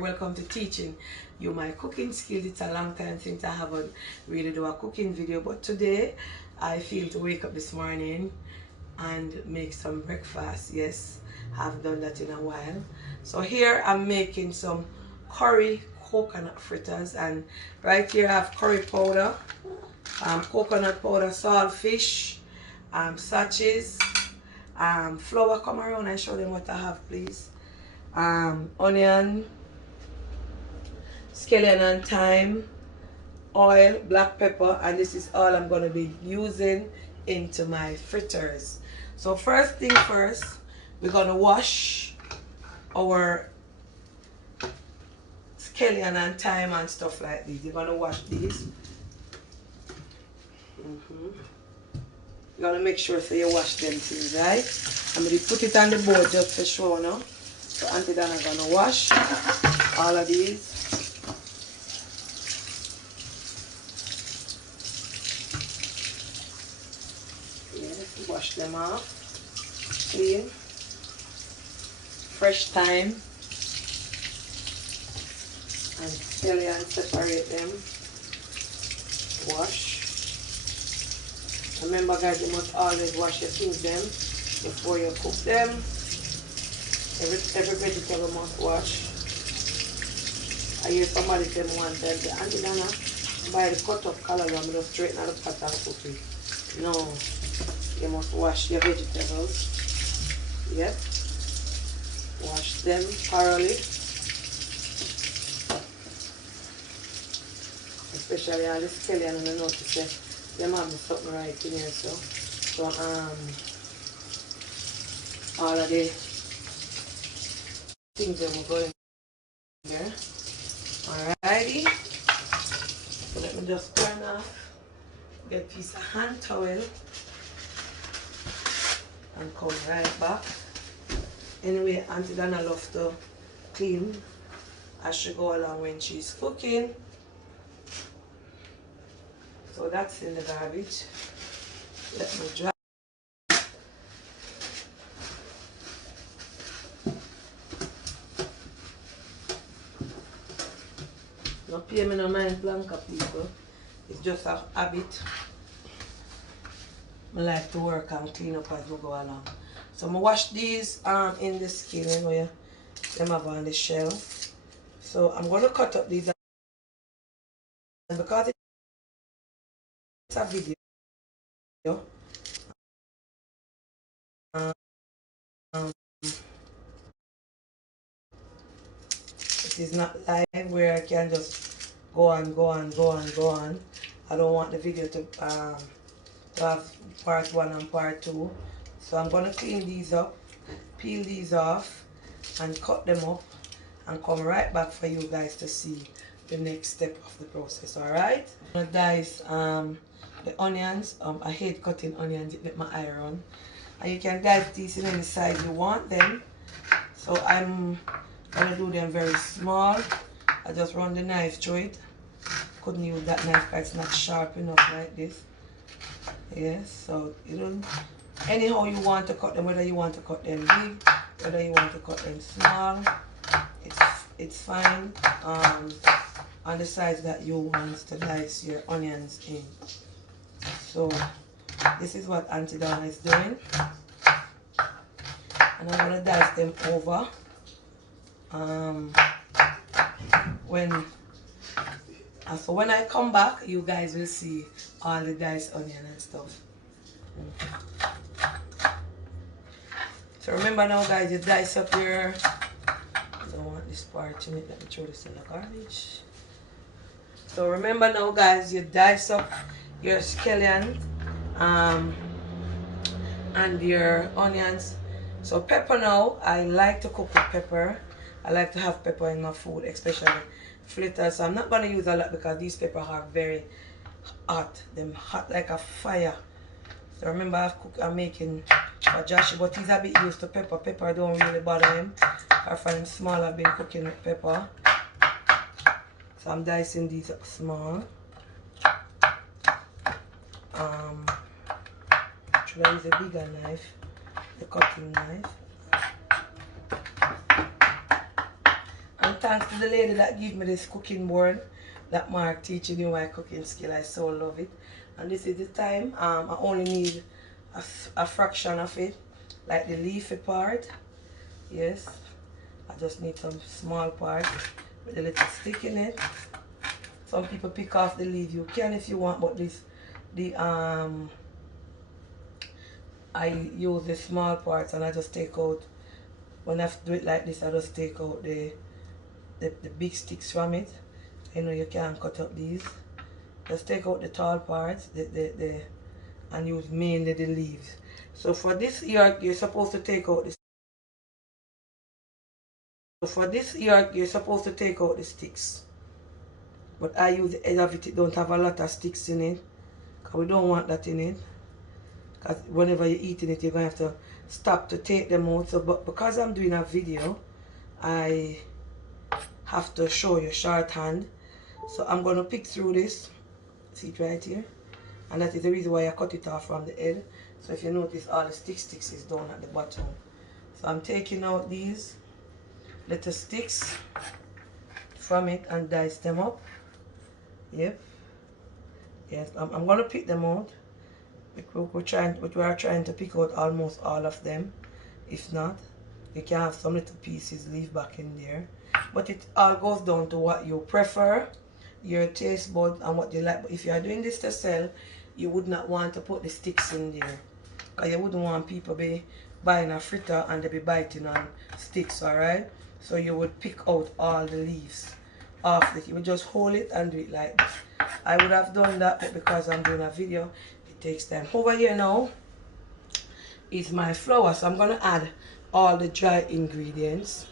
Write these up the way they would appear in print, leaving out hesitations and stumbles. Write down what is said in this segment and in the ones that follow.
Welcome to teaching you my cooking skills. It's a long time since I haven't really do a cooking video, but today I feel to wake up this morning and make some breakfast. Yes, I haven't done that in a while. So here I'm making some curry coconut fritters, and right here I have curry powder, coconut powder, salt, fish, sachets, flour. Come around and show them what I have, please. Onion, scallion and thyme, oil, black pepper, and this is all I'm going to be using into my fritters. So first thing first, we're going to wash our scallion and thyme and stuff like this. You're going to wash these. You're going to make sure so you wash them things, right? I'm going to put it on the board just to show now. So Aunty Donna gonna wash all of these. Yes, wash them off. Clean. Fresh thyme. And scallion, separate them. Wash. Remember guys, you must always wash your things them before you cook them. Every vegetable must wash. I hear somebody say one time, Aunty Donna, buy the cut up color and just straighten out the pot and cook it. No, you must wash your vegetables. Yep. Wash them thoroughly. Especially all the scallion, and I notice that them have something right in here, so all of the things that will go in here. Alrighty. So let me just turn off, get a piece of hand towel, and come right back. Anyway, Aunty Donna loves to clean as she go along when she's cooking. So that's in the garbage. Let me dry. No pay me no mind blanca, people. It's just a habit. I like to work and clean up as we go along. So I wash these in the skin, you know, them have on the shell. So I'm going to cut up these, and because it's a video, it is not live where I can just go on. I don't want the video to have part 1 and part 2. So I'm going to clean these up, peel these off, and cut them up, and come right back for you guys to see the next step of the process. Alright? I'm going to dice the onions. I hate cutting onions, it makes my eye run. And you can dice these in any size you want them. So I'm going to do them very small. I just run the knife through it. Couldn't use that knife because it's not sharp enough like this. Yes, so you don't, anyhow you want to cut them, whether you want to cut them big, whether you want to cut them small, it's fine. On the size that you want to dice your onions in. So this is what Aunty Donna is doing, and I'm going to dice them over. So when I come back, you guys will see all the diced onion and stuff. So remember now guys, you dice up your, I don't want this part in it, let me throw this in the garbage. So remember now guys, you dice up your scallion and your onions. So pepper now, I like to cook with pepper. I like to have pepper in my food, especially fritters. So I'm not going to use a lot because these peppers are very hot. They're hot like a fire. So remember I'm making for Josh, but he's a bit used to pepper. Pepper don't really bother him. I find him small, I've been cooking with pepper. So I'm dicing these up small. Should I use a bigger knife? The cutting knife. thanks to the lady that gave me this cooking board that Mark teaching you my cooking skill. I so love it. And this is the time. I only need a fraction of it, like the leafy part. Yes, I just need some small part with a little stick in it. Some people pick off the leaf. You can if you want, but I use the small parts and I just take out. When I do it like this, I just take out the big sticks from it. You know, you can't cut up these. Just take out the tall parts, and use mainly the leaves. So for this you're supposed to take out the. So for this you're supposed to take out the sticks. But I use the edge of it. It don't have a lot of sticks in it, because we don't want that in it. Because whenever you're eating it, you're gonna have to stop to take them out. So, but because I'm doing a video, I have to show you shorthand. So I'm gonna pick through this. See it right here, and that is the reason why I cut it off from the head. So if you notice, all the sticks is down at the bottom. So I'm taking out these little sticks from it and dice them up. Yep. Yes, I'm gonna pick them out. We are trying to pick out almost all of them. If not, you can have some little pieces leave back in there. But it all goes down to what you prefer, your taste buds, and what you like. But if you are doing this to sell, you would not want to put the sticks in there, because you wouldn't want people be buying a fritter and they be biting on sticks. Alright, so you would pick out all the leaves off it. You would just hold it and do it like this. I would have done that, but because I'm doing a video, it takes time. Over here now is my flour, so I'm gonna add all the dry ingredients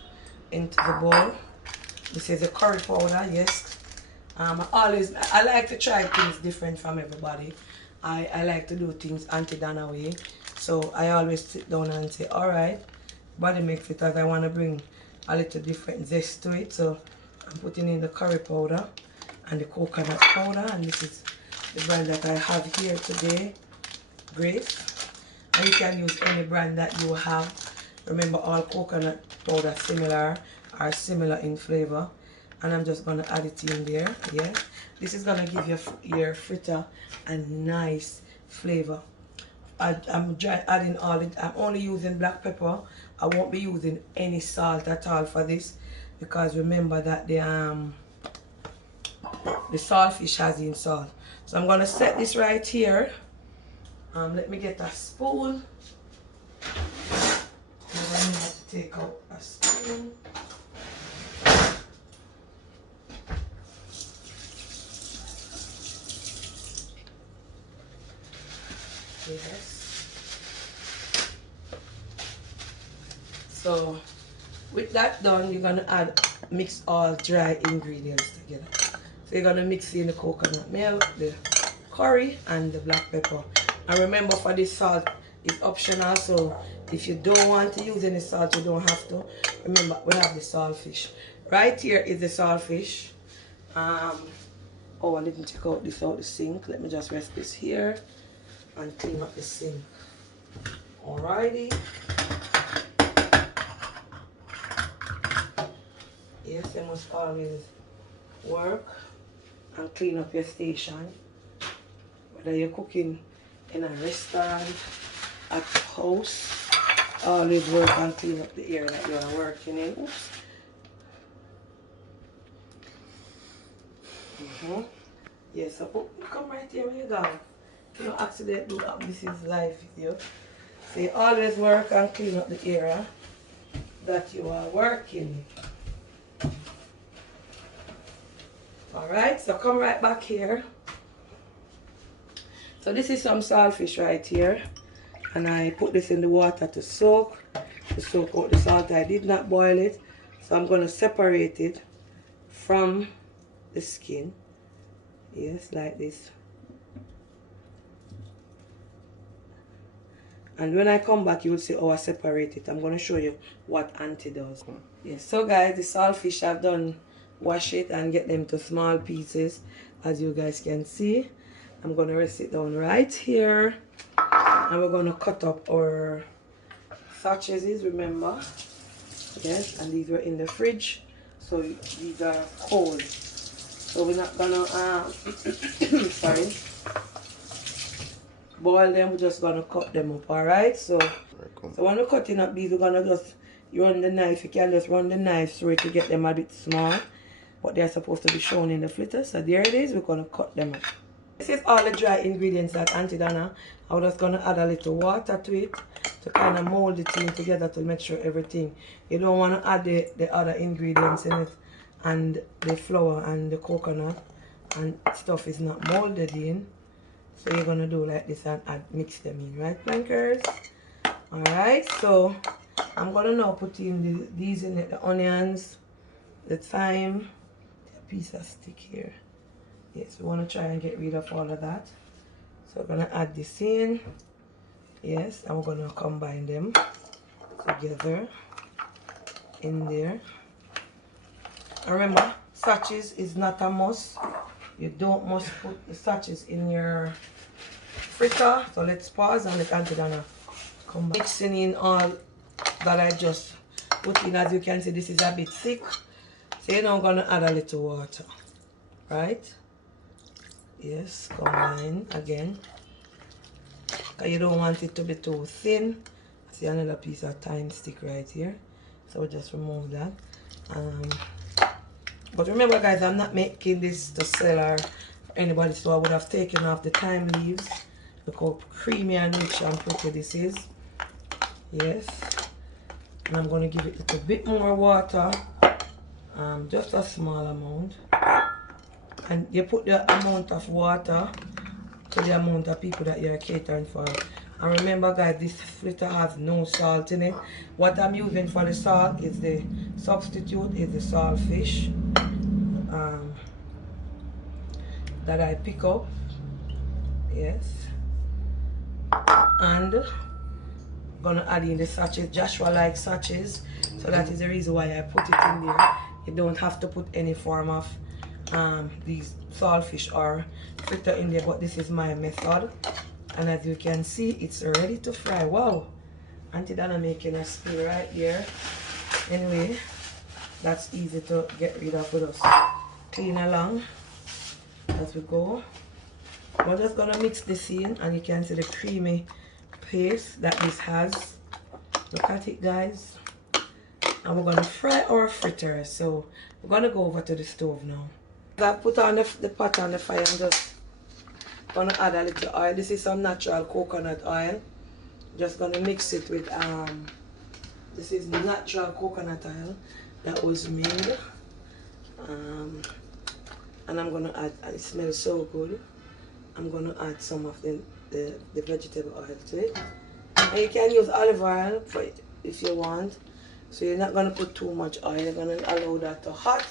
into the bowl. This is the curry powder. Yes, I like to try things different from everybody. I like to do things Aunty Donna way, so I always sit down and say, alright, body makes it, as I want to bring a little different zest to it. So I'm putting in the curry powder and the coconut powder, and this is the brand that I have here today, Grace. And you can use any brand that you have. Remember, all coconut powder are similar in flavor. And I'm just gonna add it in there. Yeah, this is gonna give your fritter a nice flavor. I'm adding all it. I'm only using black pepper. I won't be using any salt at all for this, because remember that the saltfish has in salt. So I'm gonna set this right here. Let me get a spoon. I'm gonna have to take out a spoon. Yes. So with that done, you're gonna mix all dry ingredients together. So you're gonna mix in the coconut milk, the curry, and the black pepper. And remember, for this salt, it's optional. So if you don't want to use any salt, you don't have to. Remember, we have the saltfish. Right here is the saltfish. Oh, I didn't take out this out the sink. Let me just rest this here and clean up the sink. Alrighty. Yes, you must always work and clean up your station. Whether you're cooking in a restaurant, at the house, always work and clean up the area that you are working in. Oops. Yes, so come right here when you go. You don't accidentally do that. This is live video. So you always work and clean up the area that you are working. Alright, so come right back here. So this is some saltfish right here. And I put this in the water to soak out the salt. I did not boil it. So I'm going to separate it from the skin. Yes, like this. And when I come back, you will see how I separate it. I'm going to show you what Aunty does. Yes, so guys, the saltfish I've done, wash it and get them to small pieces, as you guys can see. I'm going to rest it down right here. And we're going to cut up our sachets, remember. Yes, and these were in the fridge. So these are cold. So we're not gonna sorry, boil them. We're just gonna cut them up. All right. So when we're cutting up these, we're gonna just run the knife. You can just run the knife through it to get them a bit small. But they're supposed to be shown in the fritter. So there it is. We're gonna cut them up. This is all the dry ingredients that Aunty Donna. I'm just gonna add a little water to it to kind of mold the thing together to make sure everything. You don't want to add the other ingredients in it, and the flour and the coconut and stuff is not molded in. So you're gonna do like this and mix them in, right, plankers? All right. So I'm gonna now put in these in it, the onions, the thyme, a piece of stick here. Yes, we want to try and get rid of all of that. So we're going to add this in. Yes, and we're going to combine them together in there. And remember, sachets is not a must. You don't must put the sachets in your fritter. So let's pause and let Aunty Donna come back. Mixing in all that I just put in. As you can see, this is a bit thick. So you're now going to add a little water. Right? Yes, combine again. Because you don't want it to be too thin. I see another piece of thyme stick right here. So we'll just remove that. But remember guys, I'm not making this to sell or for anybody, so I would have taken off the thyme leaves. Look how creamy and rich and pretty this is. Yes. And I'm going to give it a little bit more water. Just a small amount. And you put the amount of water to the amount of people that you're catering for. And remember guys, this fritter has no salt in it. What I'm using for the salt is the substitute is the saltfish that I pick up. Yes. And I'm gonna add in the sachets. Joshua likes sachets, so that is the reason why I put it in there. You don't have to put any form of these saltfish or fritter in there, but this is my method. And as you can see, it's ready to fry. Wow, Aunty Donna making a spill right there. Anyway, that's easy to get rid of with us. Clean along as we go. We're just gonna mix this in, and you can see the creamy paste that this has. Look at it guys. And we're gonna fry our fritters. So we're gonna go over to the stove now. I put on the pot on the fire and just gonna add a little oil. This is some natural coconut oil. Just gonna mix it with this is natural coconut oil that was made. And I'm gonna add, and it smells so good. I'm gonna add some of the vegetable oil to it. And you can use olive oil for it if you want. So you're not gonna put too much oil. You're gonna allow that to hot.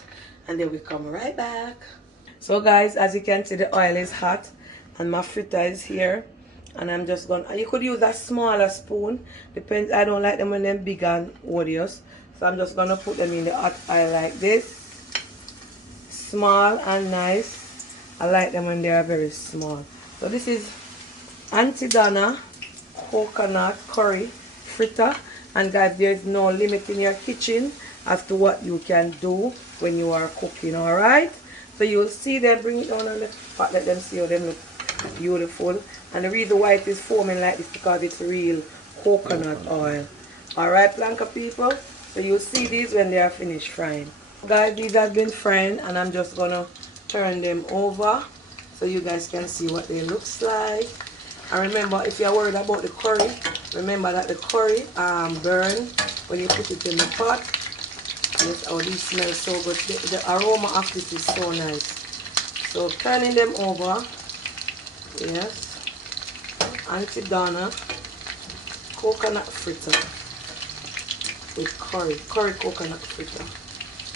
And then we come right back. So guys, as you can see, the oil is hot and my fritter is here. And I'm just gonna, you could use a smaller spoon. Depends, I don't like them when they're big and odious. So I'm just gonna put them in the hot oil like this. Small and nice. I like them when they are very small. So this is Aunty Donna coconut curry fritter. And guys, there's no limit in your kitchen as to what you can do when you are cooking, alright? So you'll see them, bring it down on the pot, let them see how them look beautiful. And the reason why it is foaming like this because it's real coconut oil. Alright, planka people? So you'll see these when they are finished frying. Guys, these have been frying and I'm just gonna turn them over so you guys can see what they looks like. And remember, if you're worried about the curry, remember that the curry burn when you put it in the pot. Yes, oh, these smell so good. The aroma of this is so nice. So turning them over. Yes. Aunty Donna coconut fritter with curry coconut fritter.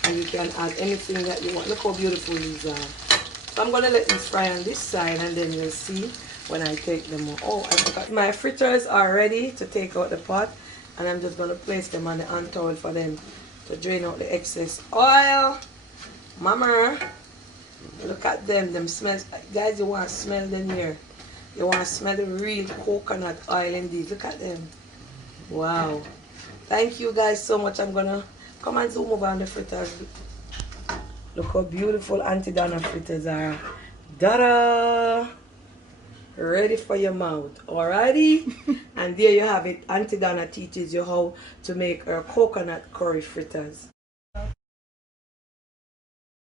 And you can add anything that you want. Look how beautiful these are. So I'm gonna let these fry on this side and then you'll see when I take them out. Oh, I forgot. My fritters are ready to take out the pot, and I'm just gonna place them on the hand towel for them to drain out the excess oil. Mama, look at them. Them smells. Guys, you want to smell them here. You want to smell the real coconut oil in these. Look at them. Wow. Thank you guys so much. I'm gonna come and zoom over on the fritters. Look how beautiful Aunty Donna fritters are. Dada! Ready for your mouth. Alrighty? And there you have it. Aunty Donna teaches you how to make her coconut curry fritters.